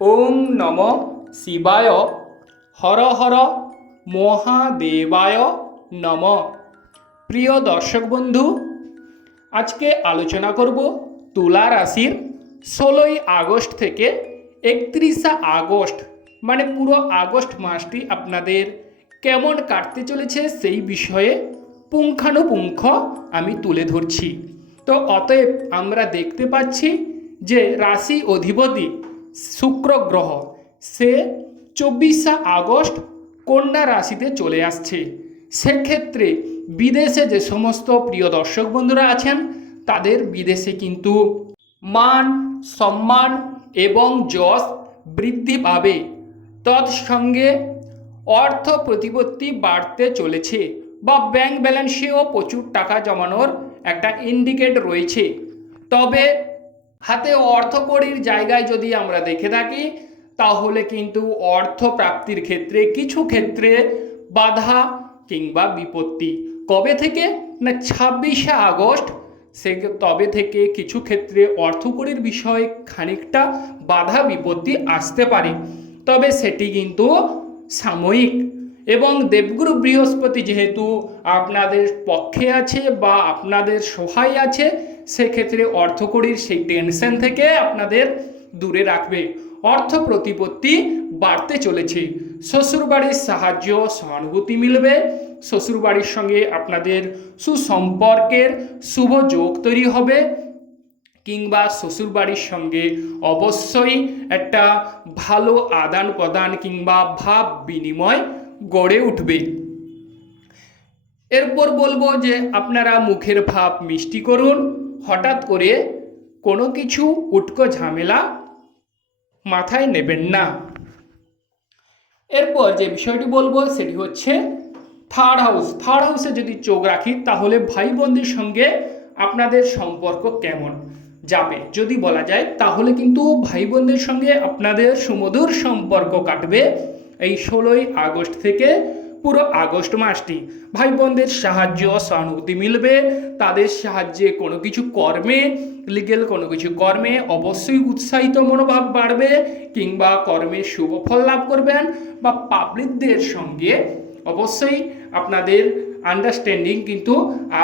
ওম নম শিবায় হর হর মহাদেবায় নম। প্রিয় দর্শক বন্ধু, আজকে আলোচনা করব তুলা রাশির ষোলোই আগস্ট থেকে একত্রিশে আগস্ট মানে পুরো আগস্ট মাসটি আপনাদের কেমন কাটতে চলেছে সেই বিষয়ে পুঙ্খানুপুঙ্খ আমি তুলে ধরছি। তো অতএব আমরা দেখতে পাচ্ছি যে রাশি অধিপতি শুক্র গ্রহ সে চব্বিশে আগস্ট কন্যা রাশিতে চলে আসছে। সেক্ষেত্রে বিদেশে যে সমস্ত প্রিয় দর্শক বন্ধুরা আছেন, তাদের বিদেশে কিন্তু মান, সম্মান এবং যশ বৃদ্ধি পাবে। তৎসঙ্গে অর্থ প্রতিপত্তি বাড়তে চলেছে বা ব্যাংক ব্যালেন্সেও প্রচুর টাকা জমানোর একটা ইন্ডিকেট রয়েছে। তবে হাতে অর্থকড়ির জায়গায় যদি আমরা দেখে থাকি, তাহলে কিন্তু অর্থ প্রাপ্তির ক্ষেত্রে কিছু ক্ষেত্রে বাধা কিংবা বিপত্তি। কবে থেকে? না ছাব্বিশে আগস্ট। সে তবে থেকে কিছু ক্ষেত্রে অর্থকড়ির বিষয়ে খানিকটা বাধা বিপত্তি আসতে পারে। তবে সেটি কিন্তু সাময়িক। এবং দেবগুরু বৃহস্পতি যেহেতু আপনাদের পক্ষে আছে বা আপনাদের সহায় আছে, সেক্ষেত্রে অর্থকড়ির সেই টেনশন থেকে আপনাদের দূরে রাখবে। অর্থ প্রতিপত্তি বাড়তে চলেছে। শ্বশুরবাড়ির সাহায্য, সহানুভূতি মিলবে। শ্বশুরবাড়ির সঙ্গে আপনাদের সুসম্পর্কের শুভ যোগ তৈরি হবে। কিংবা শ্বশুরবাড়ির সঙ্গে অবশ্যই একটা ভালো আদান প্রদান কিংবা ভাব বিনিময় গড়ে উঠবে এরপর বলব যে আপনারা মুখের ভাব মিষ্টি করুন, হঠাৎ করে কোনো কিছু উটকো ঝামেলা মাথায় নেবেন না। এরপর যে বিষয়টি বলব সেটি হচ্ছে থার্ড হাউস থার্ড হাউসে যদি চোখ রাখি, তাহলে ভাই বোনদের সঙ্গে আপনাদের সম্পর্ক কেমন যাবে? যদি বলা যায়, তাহলে কিন্তু ভাই বোনদের সঙ্গে আপনাদের সুমধুর সম্পর্ক কাটবে। এই ষোলোই আগস্ট থেকে পুরো আগস্ট মাসটি ভাই বোনদের সাহায্য সহানুভূতি মিলবে। তাদের সাহায্যে কোনো কিছু কর্মে লিগেল কোনো কিছু কর্মে অবশ্যই উৎসাহিত মনোভাব বাড়বে কিংবা কর্মে শুভ ফল লাভ করবেন বা পাবলিকদের সঙ্গে অবশ্যই আপনাদের আন্ডারস্ট্যান্ডিং কিন্তু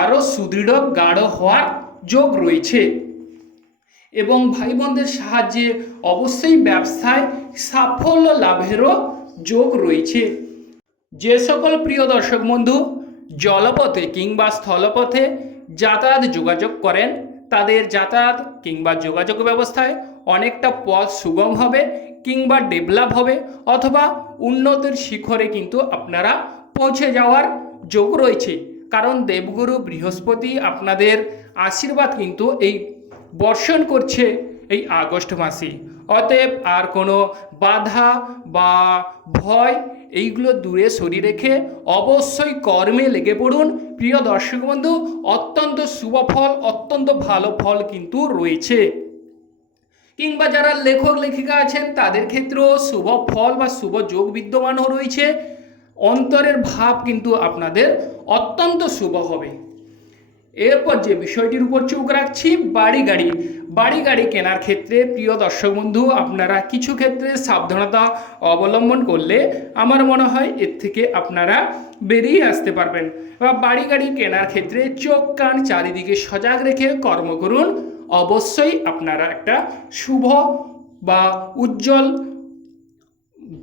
আরও সুদৃঢ়, গাঢ় হওয়ার যোগ রয়েছে। এবং ভাই বোনদের সাহায্যে অবশ্যই ব্যবসায় সাফল্য লাভেরও যোগ রয়েছে। যে সকল প্রিয় দর্শক বন্ধু, জলপথে কিংবা স্থলপথে যাতায়াত যোগাযোগ করেন, তাদের যাতায়াত কিংবা যোগাযোগ ব্যবস্থায় অনেকটা পথ সুগম হবে কিংবা ডেভেলপ হবে, অথবা উন্নতির শিখরে কিন্তু আপনারা পৌঁছে যাওয়ার যোগ রয়েছে। কারণ দেবগুরু বৃহস্পতি আপনাদের আশীর্বাদ কিন্তু এই বর্ষণ করছে। এই আগস্ট মাসে। অতএব আর কোনো বাধা বা ভয় এইগুলো দূরে সরিয়ে রেখে অবশ্যই কর্মে লেগে পড়ুন। প্রিয় দর্শক বন্ধু, অত্যন্ত শুভ ফল, অত্যন্ত ভালো ফল কিন্তু রয়েছে। কিংবা যারা লেখক, লেখিকা আছেন, তাদের ক্ষেত্রেও শুভ ফল বা শুভ যোগ বিদ্যমানও রয়েছে। অন্তরের ভাব কিন্তু আপনাদের অত্যন্ত শুভ হবে। এরপর যে বিষয়টির উপর চোখ রাখছি, বাড়ি গাড়ি। বাড়ি গাড়ি কেনার ক্ষেত্রে, প্রিয় দর্শক বন্ধু, আপনারা কিছু ক্ষেত্রে সাবধানতা অবলম্বন করলে আমার মনে হয় এর থেকে আপনারা বেরিয়ে আসতে পারবেন। বা বাড়ি গাড়ি কেনার ক্ষেত্রে চোখ, কান চারিদিকে সজাগ রেখে কর্ম করুন। অবশ্যই আপনারা একটা শুভ বা উজ্জ্বল,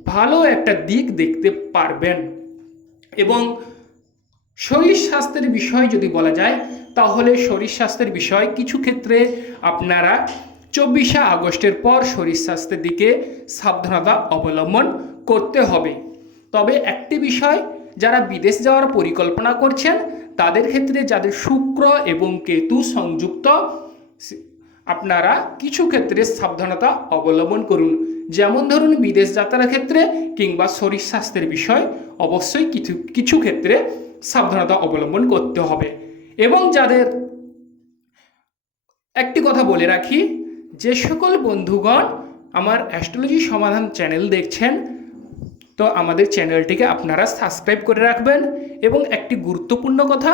ভালো একটা দিক দেখতে পারবেন। এবং শরীর স্বাস্থ্যের বিষয় যদি বলা যায় তাহলে শরীর স্বাস্থ্যের বিষয় কিছু ক্ষেত্রে আপনারা চব্বিশে আগস্টের পর শরীর স্বাস্থ্যের দিকে সাবধানতা অবলম্বন করতে হবে। তবে একটি বিষয়, যারা বিদেশ যাওয়ার পরিকল্পনা করছেন, তাদের ক্ষেত্রে যাদের শুক্র এবং কেতু সংযুক্ত আপনারা কিছু ক্ষেত্রে সাবধানতা অবলম্বন করুন। যেমন ধরুন, বিদেশ যাত্রার ক্ষেত্রে কিংবা শরীর স্বাস্থ্যের বিষয়, অবশ্যই কিছু কিছু ক্ষেত্রে সাবধানতা অবলম্বন করতে হবে। এবং যাদের একটি কথা বলে রাখি, যে সকল বন্ধুগণ আমার অ্যাস্ট্রোলজি সমাধান চ্যানেল দেখছেন, তো আমাদের চ্যানেলটিকে আপনারা সাবস্ক্রাইব করে রাখবেন। এবং একটি গুরুত্বপূর্ণ কথা,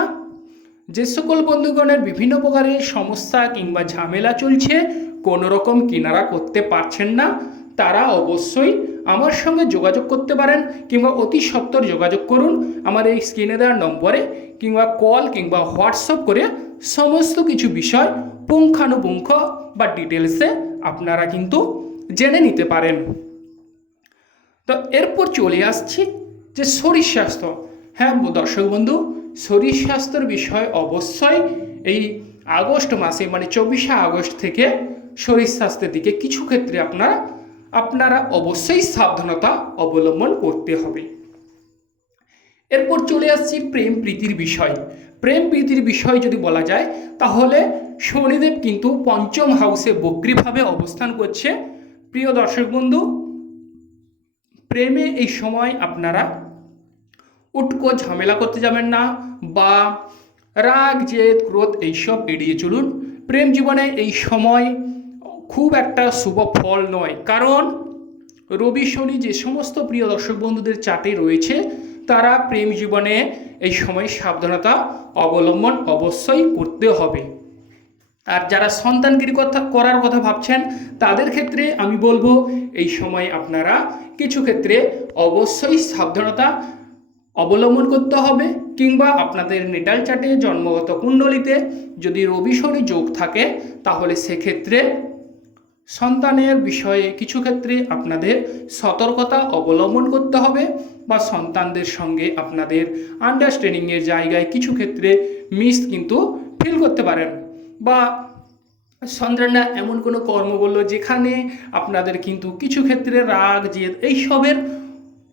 যে সকল বন্ধুগণের বিভিন্ন প্রকারের সমস্যা কিংবা ঝামেলা চলছে কোনো রকম কিনারা করতে পারছেন না, তারা অবশ্যই আমার সঙ্গে যোগাযোগ করতে পারেন কিংবা অতি সত্বর যোগাযোগ করুন। আমার এই স্ক্রিনে দেওয়ার নম্বরে কিংবা কল কিংবা হোয়াটসঅ্যাপ করে সমস্ত কিছু বিষয়, পুঙ্খানুপুঙ্খ বা ডিটেলসে আপনারা কিন্তু জেনে নিতে পারেন। তো এরপর চলে আসছি যে শরীর স্বাস্থ্য। হ্যাঁ দর্শক বন্ধু, শরীর স্বাস্থ্যের বিষয় অবশ্যই এই আগস্ট মাসে মানে চব্বিশে আগস্ট থেকে শরীর স্বাস্থ্যের দিকে কিছু ক্ষেত্রে আপনারা আপনারা অবশ্যই সাবধানতা অবলম্বন করতে হবে। এরপর চলে আসছি প্রেম প্রীতির বিষয়। প্রেম প্রীতির বিষয় যদি বলা যায়, তাহলে শনিদেব কিন্তু পঞ্চম হাউসে বক্রিভাবে অবস্থান করছে। প্রিয় দর্শক বন্ধু, প্রেমে এই সময় আপনারা উটকো ঝামেলা করতে যাবেন না বা রাগ, জেদ, ক্রোধ এইসব এড়িয়ে চলুন। প্রেম জীবনে এই সময় খুব একটা শুভ ফল নয়। কারণ রবি শনি যে সমস্ত প্রিয় দর্শক বন্ধুদের চাটে রয়েছে, তারা প্রেম জীবনে এই সময় সাবধানতা অবলম্বন অবশ্যই করতে হবে। আর যারা সন্তানগিরি কথা, করার কথা ভাবছেন, তাদের ক্ষেত্রে আমি বলব, এই সময় আপনারা কিছু ক্ষেত্রে অবশ্যই সাবধানতা অবলম্বন করতে হবে, কিংবা আপনাদের নেটাল চার্টে জন্মগত কুণ্ডলিতে যদি রবি শনি যোগ থাকে, তাহলে সেক্ষেত্রে সন্তানের বিষয়ে কিছু ক্ষেত্রে আপনাদের সতর্কতা অবলম্বন করতে হবে বা সন্তানদের সঙ্গে আপনাদের আন্ডারস্ট্যান্ডিংয়ের জায়গায় কিছু ক্ষেত্রে মিস কিন্তু ফিল করতে পারেন। বা সন্তানরা এমন কোনো কর্ম করল যেখানে আপনাদের কিন্তু কিছু ক্ষেত্রে রাগ, জেদ এইসবের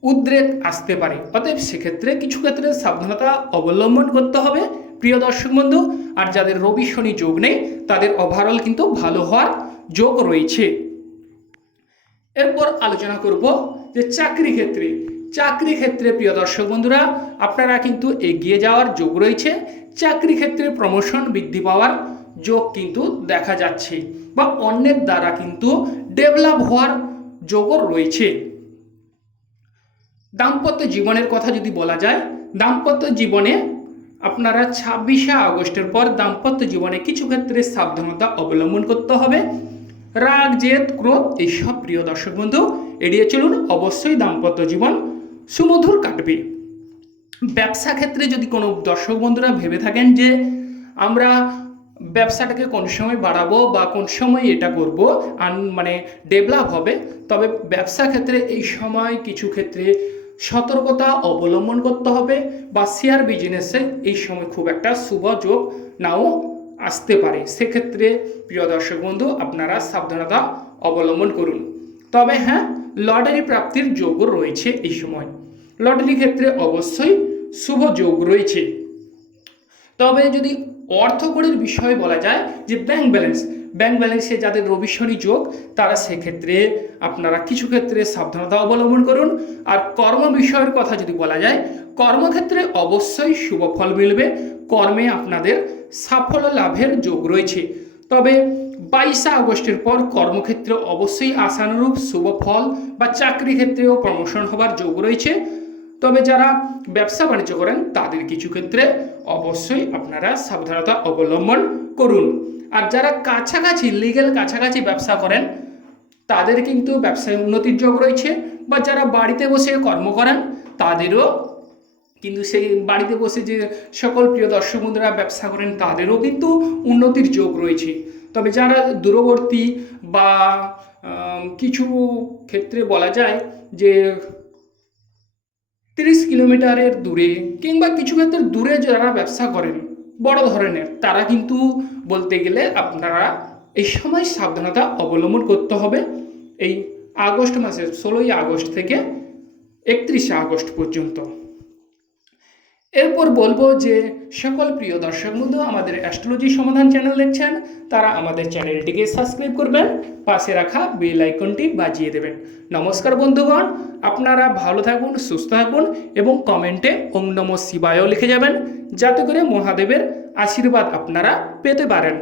উদ্রেক আসতে পারে। অতএব সেক্ষেত্রে কিছু ক্ষেত্রে সাবধানতা অবলম্বন করতে হবে। প্রিয় দর্শক বন্ধু, আর যাদের রবি শনি যোগ নেই, তাদের ওভারঅল কিন্তু ভালো হওয়ার যোগ রয়েছে। এরপর আলোচনা করব যে চাকরি ক্ষেত্রে। চাকরি ক্ষেত্রে, প্রিয় দর্শক বন্ধুরা, আপনারা কিন্তু এগিয়ে যাওয়ার যোগ রয়েছে। চাকরি ক্ষেত্রে প্রমোশন বৃদ্ধি পাওয়ার যোগ কিন্তু দেখা যাচ্ছে বা অন্যের দ্বারা কিন্তু ডেভেলপ হওয়ার যোগও রয়েছে। দাম্পত্য জীবনের কথা যদি বলা যায়, দাম্পত্য জীবনে আপনারা ছাব্বিশে আগস্টের পর দাম্পত্য জীবনে কিছু ক্ষেত্রে সাবধানতা অবলম্বন করতে হবে। রাগ, জেদ, ক্রোধ এইসব প্রিয় দর্শক বন্ধু, এড়িয়ে চলুন অবশ্যই দাম্পত্য জীবন সুমধুর কাটবে। ব্যবসা ক্ষেত্রে যদি কোনো দর্শক বন্ধুরা ভেবে থাকেন যে আমরা ব্যবসাটাকে কোন সময় বাড়াবো বা কোন সময় এটা করব, আন মানে ডেভেলপ হবে, তবে ব্যবসা ক্ষেত্রে এই সময় কিছু ক্ষেত্রে সতর্কতা অবলম্বন করতে হবে বা শেয়ার বিজনেসে এই সময় খুব একটা শুভ যোগ নাও আসতে পারে। সেক্ষেত্রে প্রিয় দর্শক বন্ধু, আপনারা সাবধানতা অবলম্বন করুন। তবে হ্যাঁ লটারি প্রাপ্তির যোগও রয়েছে এই সময়। লটারি ক্ষেত্রে অবশ্যই শুভ যোগ রয়েছে। তবে যদি অর্থকরীর বিষয়ে বলা যায় যে ব্যাংক ব্যালেন্স ব্যাংক ব্যালেন্সে যাদের রবি শনি যোগ, তারা সেক্ষেত্রে আপনারা কিছু ক্ষেত্রে সাবধানতা অবলম্বন করুন। আর কর্ম বিষয়ের কথা যদি বলা যায়, কর্মক্ষেত্রে অবশ্যই শুভ ফল মিলবে। কর্মে আপনাদের সাফল্য লাভের যোগ রয়েছে। তবে বাইশে আগস্টের পর কর্মক্ষেত্রে অবশ্যই আশানুরূপ শুভ ফল বা চাকরি ক্ষেত্রেও প্রমোশন হবার যোগ রয়েছে। তবে যারা ব্যবসা বাণিজ্য করেন, তাদের কিছু ক্ষেত্রে অবশ্যই আপনারা সাবধানতা অবলম্বন করুন। আর যারা কাছাকাছি লিগেল কাছাকাছি ব্যবসা করেন, তাদের কিন্তু ব্যবসায় উন্নতির যোগ রয়েছে বা যারা বাড়িতে বসে কর্ম করেন, তাদেরও কিন্তু সেই বাড়িতে বসে যে সকল প্রিয় দর্শক বন্ধুরা ব্যবসা করেন, তাদেরও কিন্তু উন্নতির যোগ রয়েছে। তবে যারা দূরবর্তী বা কিছু ক্ষেত্রে বলা যায় যে তিরিশ কিলোমিটারের দূরে কিংবা কিছু ক্ষেত্রে দূরে যারা ব্যবসা করেন বড় ধরনের। তারা কিন্তু বলতে গেলে আপনারা এই সময় সাবধানতা অবলম্বন করতে হবে। এই আগস্ট মাসের ষোলোই আগস্ট থেকে একত্রিশে আগস্ট পর্যন্ত। এরপর বলব যে সকল প্রিয় দর্শক বন্ধু, আমাদের অ্যাস্ট্রোলজি সমাধান চ্যানেল দেখছেন, তারা আমাদের চ্যানেলটিকে সাবস্ক্রাইব করবেন, পাশে রাখা বেল আইকনটি বাজিয়ে দেবেন। নমস্কার বন্ধুগণ, আপনারা ভালো থাকুন, সুস্থ থাকুন এবং কমেন্টে ওম নম শিবায়ও লিখে যাবেন। যাতে করে মহাদেবের আশীর্বাদ আপনারা পেতে পারেন।